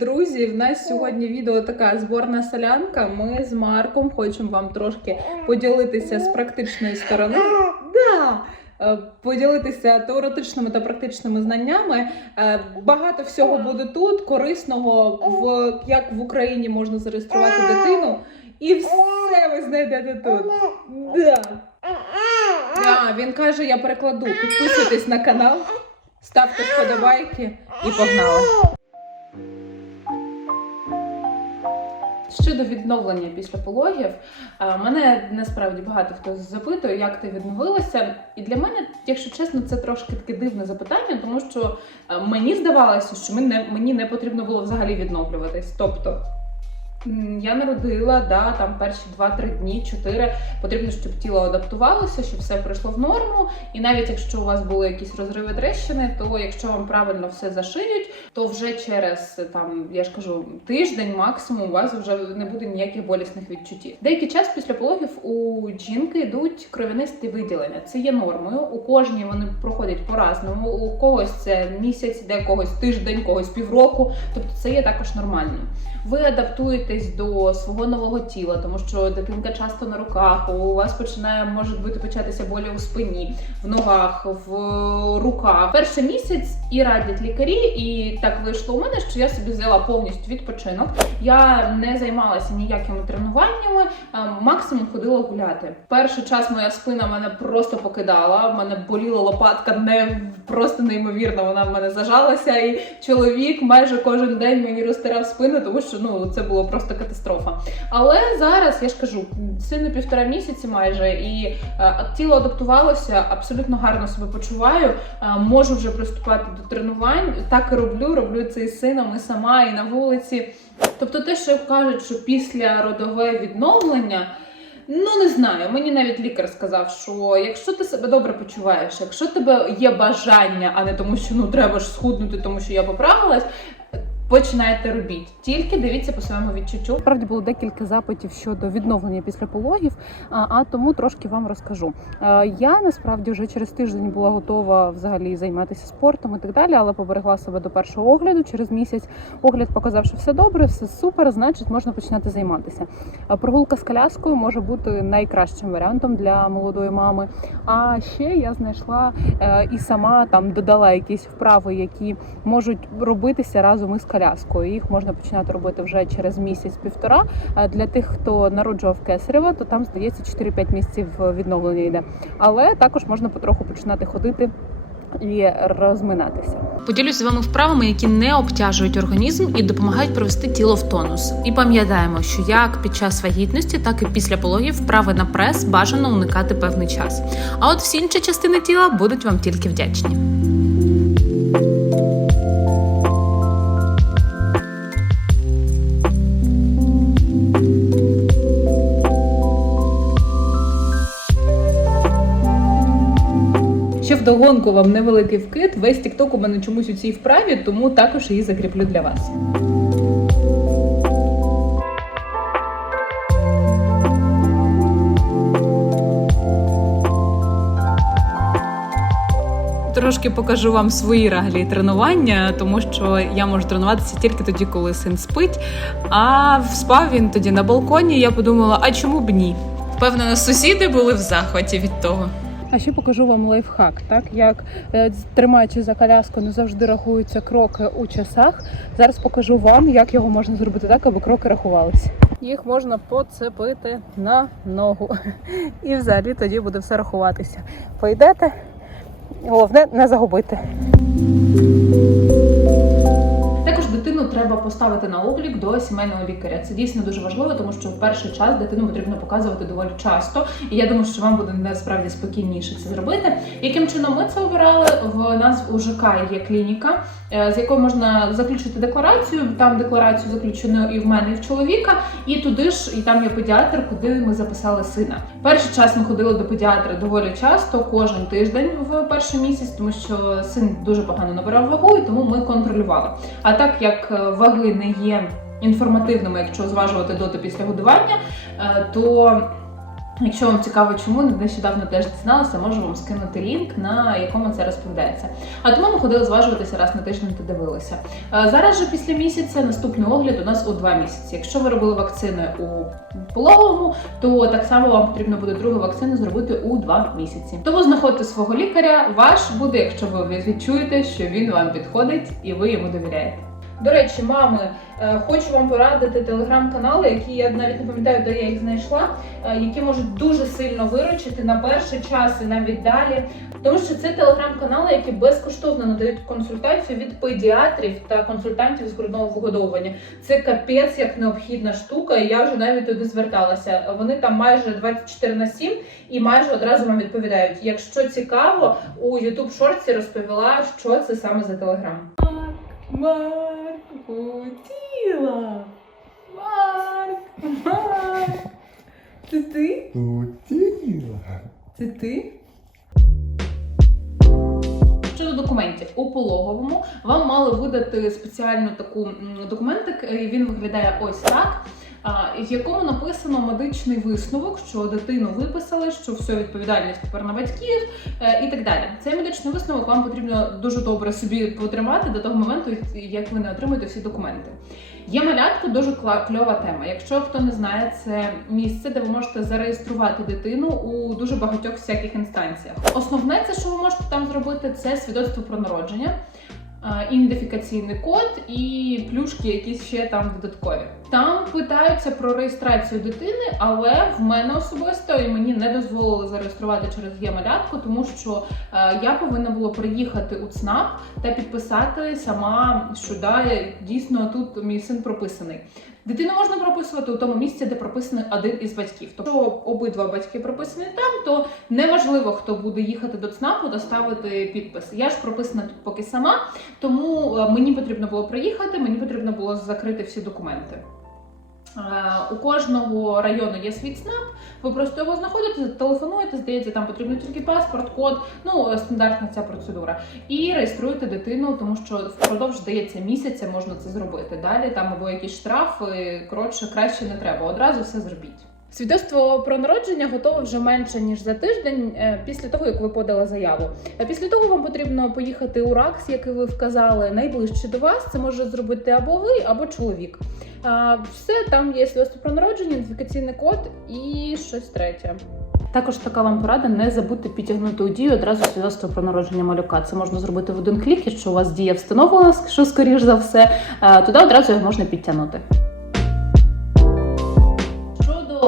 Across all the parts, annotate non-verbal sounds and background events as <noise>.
друзі! В нас сьогодні відео така зборна солянка. Ми з Марком хочемо вам трошки поділитися з практичної сторони. Да! Е, Поділитися теоретичними та практичними знаннями. Е, Багато всього буде тут, корисного, в як в Україні можна зареєструвати дитину. І все ви знайдете тут. Да. Да, він каже, я перекладу. Підписуйтесь на канал, ставте вподобайки і погнали. Щодо відновлення після пологів, мене насправді багато хто запитує, як ти відновилася. І для мене, якщо чесно, це трошки таке дивне запитання, тому що мені здавалося, що мені не потрібно було взагалі відновлюватись. Тобто я народила да, там перші 2-3 дні, 4, потрібно, щоб тіло адаптувалося, щоб все прийшло в норму. І навіть якщо у вас були якісь розриви трещини, то якщо вам правильно все зашиють, то вже через там, я ж кажу, тиждень максимум у вас вже не буде ніяких болісних відчуттів. Деякий час після пологів у жінки йдуть кров'янисті виділення. Це є нормою. У кожній вони проходять по-разному. У когось це місяць, де когось тиждень, когось півроку. Тобто це є також нормальним. Ви адаптуєтесь до свого нового тіла, тому що дитинка часто на руках, у вас починає можуть бути початися болі у спині, в ногах, в руках. Перший місяць і радять лікарі, і так вийшло у мене, що я собі взяла повністю відпочинок. Я не займалася ніякими тренуваннями, максимум ходила гуляти. Перший час моя спина мене просто покидала. в мене боліла лопатка, не просто неймовірно. Вона в мене зажалася, і чоловік майже кожен день мені розтирав спину, тому що ну це було просто катастрофа. Але зараз я ж кажу, сину півтора місяці майже, і е, тіло адаптувалося, абсолютно гарно себе почуваю. е, можу вже приступати до тренувань. Так і роблю, роблю це і сином, і сама, і на вулиці. Тобто, те, що кажуть, що після родове відновлення. Ну не знаю. Мені навіть лікар сказав, що якщо ти себе добре почуваєш, якщо тебе є бажання, а не тому, що ну треба ж схуднути, тому що я поправилась. Починайте робіть, тільки дивіться по своєму відчуттю. Справді було декілька запитів щодо відновлення після пологів, а, а тому трошки вам розкажу. Е, Я насправді вже через тиждень була готова взагалі займатися спортом і так далі, але поберегла себе до першого огляду. Через місяць огляд показав, що все добре, все супер, значить можна починати займатися. А Прогулка з коляскою може бути найкращим варіантом для молодої мами. А ще я знайшла е, і сама там додала якісь вправи, які можуть робитися разом із коляскою. Їх можна починати робити вже через місяць-півтора. Для тих, хто народжував кесарево, то там здається 4-5 місяців відновлення йде. Але також можна потроху починати ходити. І розминатися. Поділюсь з вами вправами, які не обтяжують організм і допомагають привести тіло в тонус. І пам'ятаємо, що як під час вагітності, так і після пологів вправи на прес бажано уникати певний час. А от всі інші частини тіла будуть вам тільки вдячні. Вдогонку вам невеликий вкид. Весь тікток у мене чомусь у цій вправі, тому також її закріплю для вас. Трошки покажу вам свої регалії тренування, тому що я можу тренуватися тільки тоді, коли син спить. А спав він тоді на балконі. Я подумала, а чому б ні? Впевнена, сусіди були в захваті від того. А ще покажу вам лайфхак, так як е, тримаючи за коляску, не завжди рахуються кроки у часах. Зараз покажу вам, як його можна зробити так, аби кроки рахувалися. Їх можна поцепити на ногу, <laughs> і взагалі тоді буде все рахуватися. Пойдете, головне не загубити. Треба поставити на облік до сімейного лікаря. Це дійсно дуже важливо, тому що в перший час дитину потрібно показувати доволі часто. І я думаю, що вам буде насправді спокійніше це зробити. Яким чином ми це обирали? В нас у ЖК є клініка, е, з якою можна заключити декларацію. Там декларацію заключено і в мене, і в чоловіка. І туди ж і там є педіатр, куди ми записали сина. Перший час ми ходили до педіатра доволі часто, кожен тиждень в перший місяць, тому що син дуже погано набирав вагу, і тому ми контролювали. А так як ваги не є інформативними, якщо зважувати до та після годування, е, то Якщо вам цікаво, чому нещодавно теж дізналася, можу вам скинути лінк, на якому це розповідається. А тому ми ходили зважуватися раз на тиждень та дивилися. Е, Зараз же після місяця наступний огляд у нас у два місяці. Якщо ви робили вакцини у пологовому, то так само вам потрібно буде другу вакцину зробити у два місяці. Тому знаходьте свого лікаря. Ваш буде, якщо ви відчуєте, що він вам підходить і ви йому довіряєте. До речі, мами, е, хочу вам порадити телеграм-канали, які я навіть не пам'ятаю, де я їх знайшла, е, які можуть дуже сильно виручити на перший час і навіть далі. Тому що це телеграм-канали, які безкоштовно надають консультацію від педіатрів та консультантів з грудного вигодовування. Це капець як необхідна штука, і я вже навіть туди зверталася. Вони там майже 24 на 7 і майже одразу вам відповідають. Якщо цікаво, у YouTube шорці розповіла, що це саме за телеграм. Марк Гуділа. Марк, Марк. Це ти? Утіла. Це ти? Щодо документів у пологовому вам мали видати спеціальну таку документик. Він виглядає ось так. В якому написано медичний висновок, що дитину виписали, що все відповідальність тепер на батьків е, і так далі. Цей медичний висновок вам потрібно дуже добре собі потримати до того моменту, як ви не отримаєте всі документи. Є малятко дуже кльова тема. Якщо хто не знає, це місце, де ви можете зареєструвати дитину у дуже багатьох всяких інстанціях. Основне, це що ви можете там зробити, це свідоцтво про народження. Е, Ідентифікаційний код і плюшки, якісь ще там додаткові. Там питаються про реєстрацію дитини, але в мене особисто і мені не дозволили зареєструвати через є-малятку, тому що е, я повинна була приїхати у ЦНАП та підписати сама, що да, дійсно тут мій син прописаний. Дитину можна прописувати у тому місці, де прописаний один із батьків. Тобто, обидва батьки прописані там, то неважливо, хто буде їхати до ЦНАПу та ставити підпис. Я ж прописана тут поки сама, тому е, мені потрібно було приїхати, мені потрібно було закрити всі документи. Е, У кожного району є свій ЦНАП, ви просто його знаходите, телефонуєте, здається, там потрібно тільки паспорт, код, ну стандартна ця процедура. І реєструєте дитину, тому що впродовж здається місяця можна це зробити. Далі там або якісь штрафи, коротше, краще не треба. Одразу все зробіть. Свідоцтво про народження готове вже менше ніж за тиждень е, після того, як ви подали заяву. Е, Після того вам потрібно поїхати у РАКС, який ви вказали, найближче до вас. Це може зробити або ви, або чоловік. Все там є свідоцтво про народження, ідентифікаційний код і щось третє. Також така вам порада: не забудьте підтягнути у дію одразу свідоцтво про народження малюка. Це можна зробити в один клік, якщо у вас дія встановлена, що скоріш за все, е, туди одразу його можна підтягнути.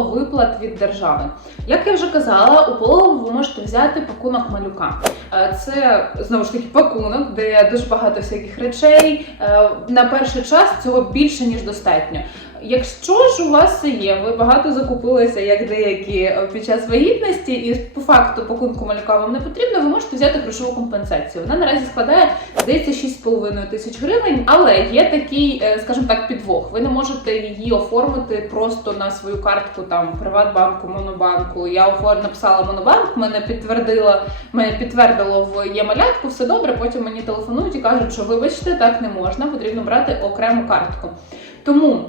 Виплат від держави, як я вже казала, у пологу ви можете взяти пакунок малюка. Е, Це знову ж таки пакунок, де дуже багато всяких речей. Е, На перший час цього більше ніж достатньо. Якщо ж у вас є, ви багато закупилися, як деякі е, під час вагітності, і по факту пакунку малюка вам не потрібно, ви можете взяти грошову компенсацію. Вона наразі складає здається 6,5 тисяч гривень, але є такий, е, скажімо так, підвох. Ви не можете її оформити просто на свою картку там Приватбанку, Монобанку. Я оформ... написала Монобанк, мене підтвердила, мене підтвердило в є-малятку, все добре. Потім мені телефонують і кажуть, що вибачте, так не можна, потрібно брати окрему картку. Тому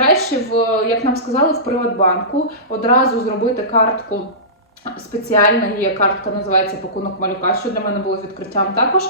краще в, як нам сказали, в Приватбанку одразу зробити картку. Спеціальна є картка, називається пакунок малюка, що для мене було відкриттям також.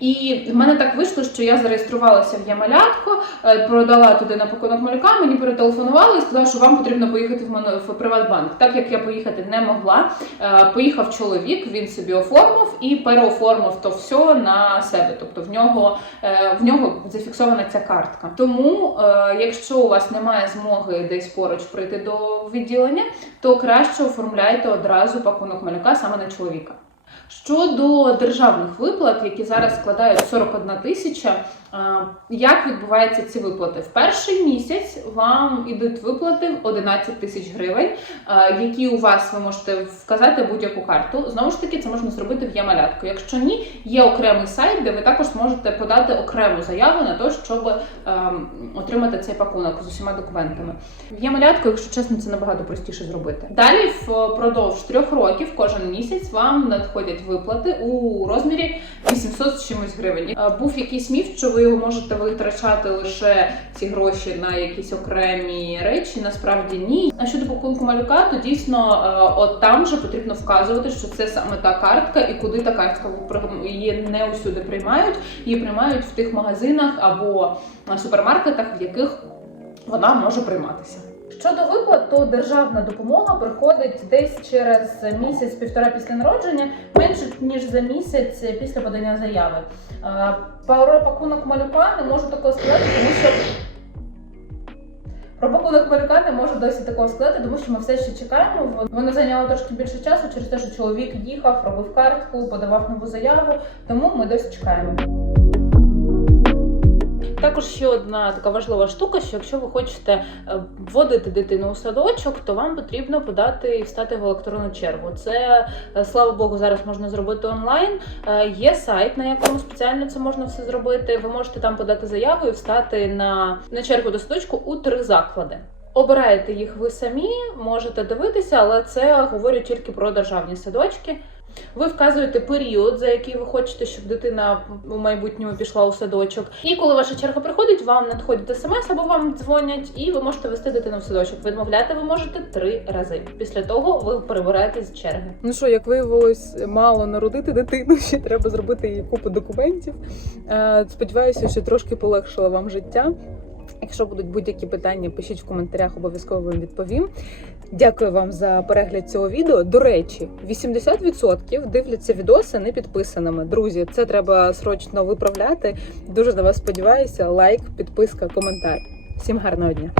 І в мене так вийшло, що я зареєструвалася в Ямалятко, продала туди на пакунок малюка, мені перетелефонували і сказали, що вам потрібно поїхати в мене в Приватбанк. Так як я поїхати не могла, е, поїхав чоловік, він собі оформив і переоформив то все на себе. Тобто в нього е, в нього зафіксована ця картка. Тому, е, якщо у вас немає змоги десь поруч прийти до відділення, то краще оформляйте одразу пакунок малюка саме на чоловіка. Щодо державних виплат, які зараз складають 41 тисяча, як відбуваються ці виплати? В перший місяць вам ідуть виплати в 11 тисяч гривень, е, які у вас ви можете вказати будь-яку карту. Знову ж таки, це можна зробити в Ямалятку. Якщо ні, є окремий сайт, де ви також можете подати окрему заяву на те, щоб ем, отримати цей пакунок з усіма документами. В Ямалятку, якщо чесно, це набагато простіше зробити. Далі, впродовж трьох років, кожен місяць вам надходять виплати у розмірі 800 з чимось гривень. Е, Був якийсь міф, що ви можете витрачати лише ці гроші на якісь окремі речі. Насправді ні. А щодо пакунку малюка, то дійсно е, от там же потрібно вказувати, що це саме та картка, і куди та картка її не усюди приймають. Її приймають в тих магазинах або супермаркетах, в яких вона може прийматися. Щодо виплат, то державна допомога приходить десь через місяць-півтора після народження, менше ніж за місяць після подання заяви. Про пакунок малюка не можу такого сказати, тому що. Про пакунок малюка не можу досі такого сказати, тому що ми все ще чекаємо. Воно зайняло трошки більше часу через те, що чоловік їхав, робив картку, подавав нову заяву, тому ми досі чекаємо. Також ще одна така важлива штука, що якщо ви хочете е, вводити дитину у садочок, то вам потрібно подати і встати в електронну чергу. Це е, слава Богу, зараз можна зробити онлайн. Е, Є сайт, на якому спеціально це можна все зробити. Ви можете там подати заяву і встати на, на чергу до садочку у три заклади. Обираєте їх ви самі, можете дивитися, але це говорю тільки про державні садочки. Ви вказуєте період, за який ви хочете, щоб дитина у майбутньому пішла у садочок. І коли ваша черга приходить, вам надходить смс або вам дзвонять, і ви можете вести дитину в садочок. Відмовляти ви можете три рази. Після того ви перебираєте з черги. Ну що, як виявилось, мало народити дитину, ще треба зробити їй купу документів. Е, Сподіваюся, що трошки полегшила вам життя. Якщо будуть будь-які питання, пишіть в коментарях, обов'язково вам відповім. Дякую вам за перегляд цього відео. До речі, 80% дивляться відоси не підписаними. Друзі, це треба срочно виправляти. Дуже на вас сподіваюся. Лайк, підписка, коментар. Всім гарного дня!